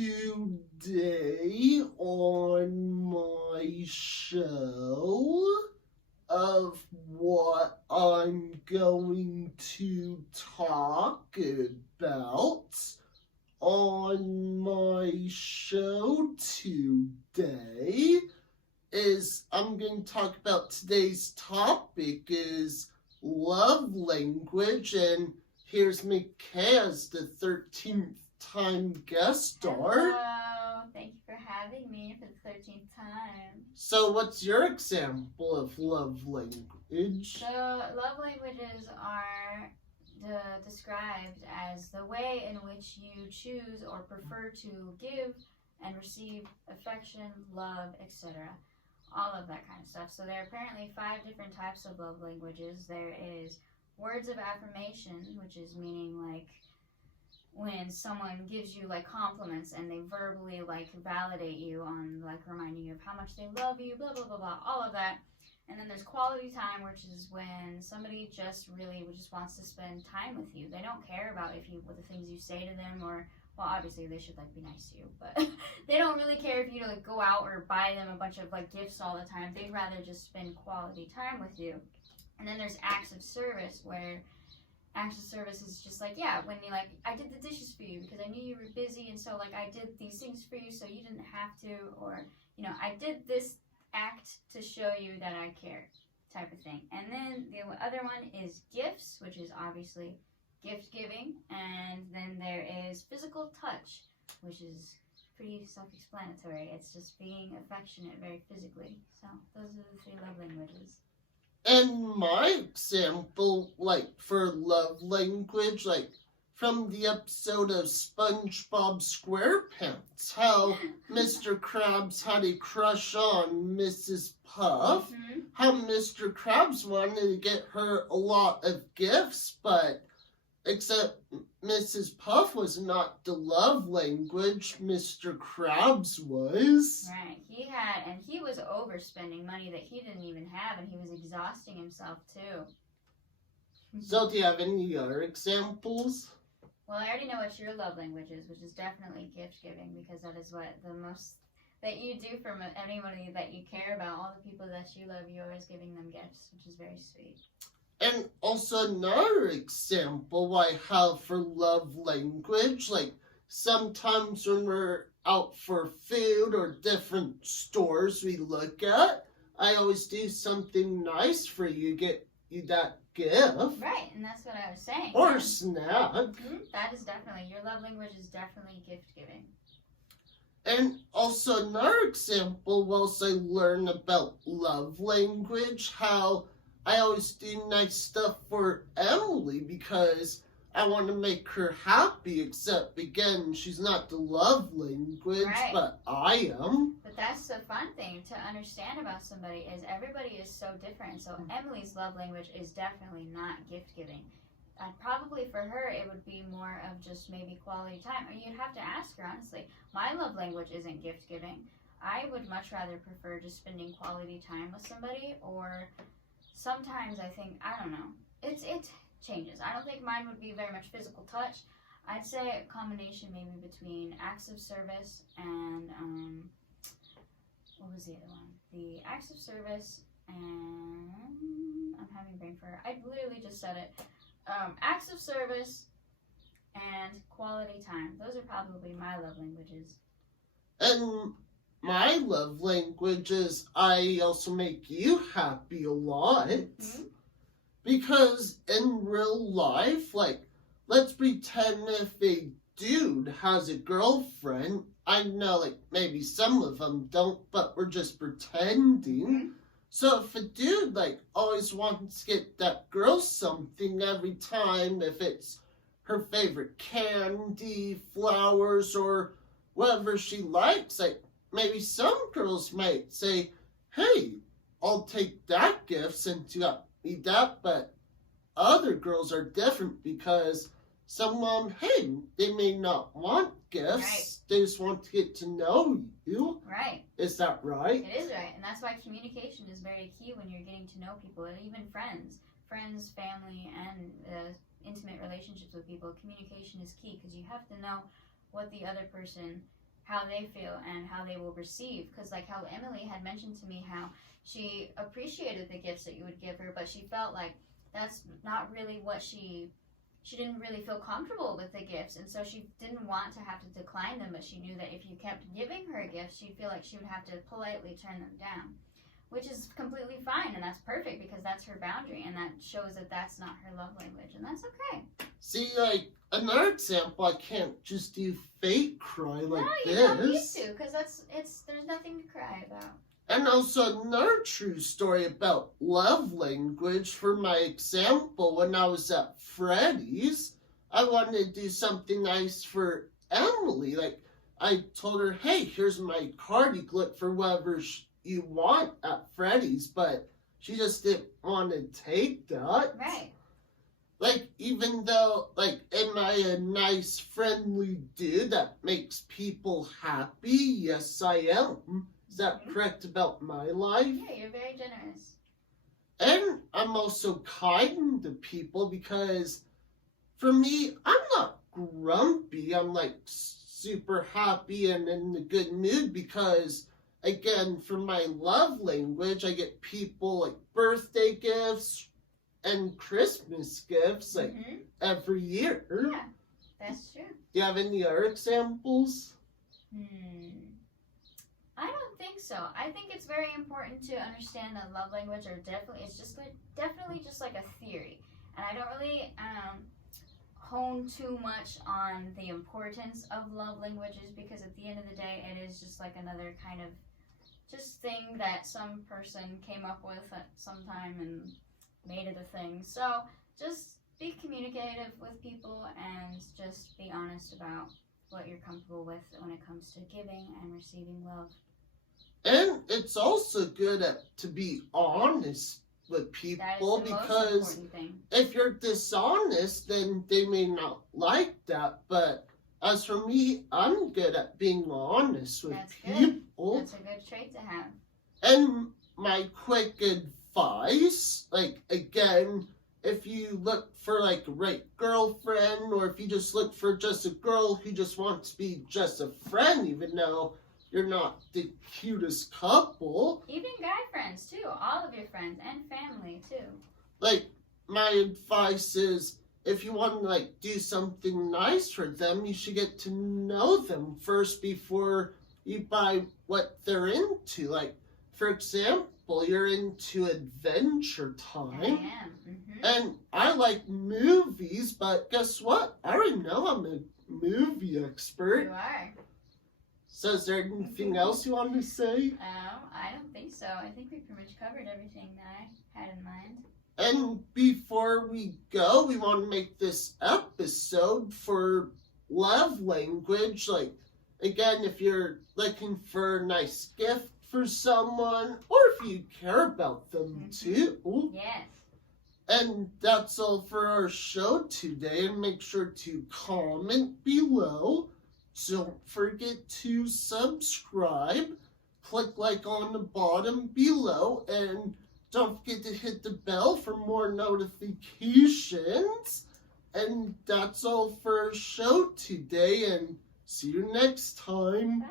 today on my show of what I'm going to talk about on my show today is I'm going to talk about today's topic is love language, and here's McKay as the 13th time guest star. Hello, thank you for having me for the 13th time. So what's your example of love language? So love languages are described as the way in which you choose or prefer to give and receive affection, love, etc. All of that kind of stuff. So there are apparently 5 different types of love languages. There is words of affirmation, which is meaning like when someone gives you like compliments and they verbally like validate you on like reminding you of how much they love you, blah blah blah blah, all of that. And then there's quality time, which is when somebody just wants to spend time with you. They don't care about what the things you say to them, or well, obviously they should like be nice to you, but they don't really care if you like go out or buy them a bunch of like gifts all the time. They'd rather just spend quality time with you. And then there's acts of service, where acts of service is just like, yeah, when you like, I did the dishes for you because I knew you were busy, and so like I did these things for you so you didn't have to, or you know, I did this act to show you that I care, type of thing. And then the other one is gifts, which is obviously gift giving. And then there is physical touch, which is pretty self-explanatory. It's just being affectionate very physically. So those are the 3 love languages. And my example, like for love language, like from the episode of SpongeBob SquarePants, how Mr. Krabs had a crush on Mrs. Puff, how Mr. Krabs wanted to get her a lot of gifts, but except Mrs. Puff was not the love language, Mr. Krabs was. Right, he was overspending money that he didn't even have, and he was exhausting himself too. So do you have any other examples? Well, I already know what your love language is, which is definitely gift giving, because that is what the most that you do for anybody that you care about. All the people that you love, you're always giving them gifts, which is very sweet. And also another example I have for love language, like sometimes when we're out for food or different stores we look at, I always do something nice for you, get you that gift. Right, and that's what I was saying. Or snack. That is definitely, your love language is definitely gift giving. And also another example, whilst I learn about love language, how I always do nice stuff for Emily because I want to make her happy, except again, she's not the love language, right, but I am. But that's the fun thing to understand about somebody, is everybody is so different. So Emily's love language is definitely not gift giving. Probably for her, it would be more of just maybe quality time. I mean, you'd have to ask her, honestly. My love language isn't gift giving. I would much rather prefer just spending quality time with somebody, or sometimes I think, I don't know, it changes. I don't think mine would be very much physical touch. I'd say a combination maybe between acts of service and, what was the other one? The acts of service and, I'm having brain fart. I literally just said it. Acts of service and quality time. Those are probably my love languages. And my love language is I also make you happy a lot. Because in real life, like, let's pretend if a dude has a girlfriend. I know, like, maybe some of them don't, but we're just pretending. So if a dude, like, always wants to get that girl something every time, if it's her favorite candy, flowers, or whatever she likes, like, maybe some girls might say, hey, I'll take that gift since you got me that, but other girls are different because some of them, hey, they may not want gifts. Right. They just want to get to know you. Right. Is that right? It is right. And that's why communication is very key when you're getting to know people, and even friends, family, and intimate relationships with people. Communication is key because you have to know what the other person how they feel and how they will receive. Because like how Emily had mentioned to me how she appreciated the gifts that you would give her, but she felt like that's not really what she didn't really feel comfortable with the gifts, and so she didn't want to have to decline them, but she knew that if you kept giving her gifts, she'd feel like she would have to politely turn them down, which is completely fine, and that's perfect because that's her boundary, and that shows that that's not her love language, and that's okay. See, like, another example, I can't just do fake cry like no, you this. don't need to, because there's nothing to cry about. And also another true story about love language. For my example, when I was at Freddy's, I wanted to do something nice for Emily. Like, I told her, hey, here's my card. You can look for whatever you want at Freddy's. But she just didn't want to take that. Right. Like, even though, like, am I a nice, friendly dude that makes people happy? Yes, I am. Is that correct about my life? Yeah, you're very generous. And I'm also kind to people because for me, I'm not grumpy. I'm like super happy and in a good mood because, again, for my love language, I get people like birthday gifts and Christmas gifts like every year. Yeah, that's true. Do you have any other examples? I don't think so. I think it's very important to understand that love language definitely just like a theory, and I don't really hone too much on the importance of love languages because at the end of the day, it is just like another kind of just thing that some person came up with at some time and made it a thing. So just be communicative with people and just be honest about what you're comfortable with when it comes to giving and receiving love. And it's also good to be honest with people because if you're dishonest, then they may not like that. But as for me, I'm good at being honest with people. That's a good trait to have. And my quick advice, like, again, if you look for like a right girlfriend, or if you just look for just a girl who just wants to be just a friend, even though you're not the cutest couple. Even guy friends too, all of your friends and family too. Like, my advice is, if you want to like do something nice for them, you should get to know them first before you buy what they're into. Like, for example, you're into Adventure Time. I am. And I like movies, but guess what? I already know I'm a movie expert. You are. So is there anything else you want to say? I don't think so. I think we pretty much covered everything that I had in mind. And before we go, we want to make this episode for love language. Like, again, if you're looking for a nice gift for someone, or if you care about them too. Yes. And that's all for our show today. And make sure to comment below. Don't forget to subscribe. Click like on the bottom below. And don't forget to hit the bell for more notifications. And that's all for our show today. And see you next time. Bye.